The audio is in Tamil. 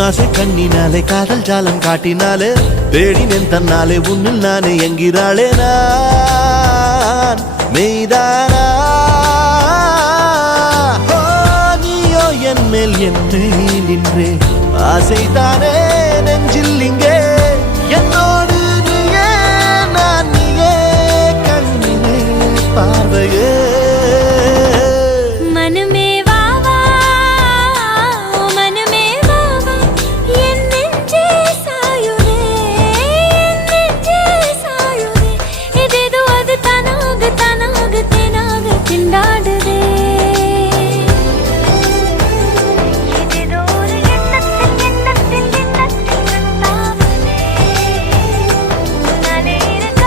உன்னாசை கண்ணினாலே காதல் ஜாலம் காட்டினாலே தேடினேன் தன்னாலே உன்னில் நானே என்கிறாளே நான் மெய்தானா என் மேல் என்னை நின்றே ஆசைதானே நெஞ்சில் இங்கே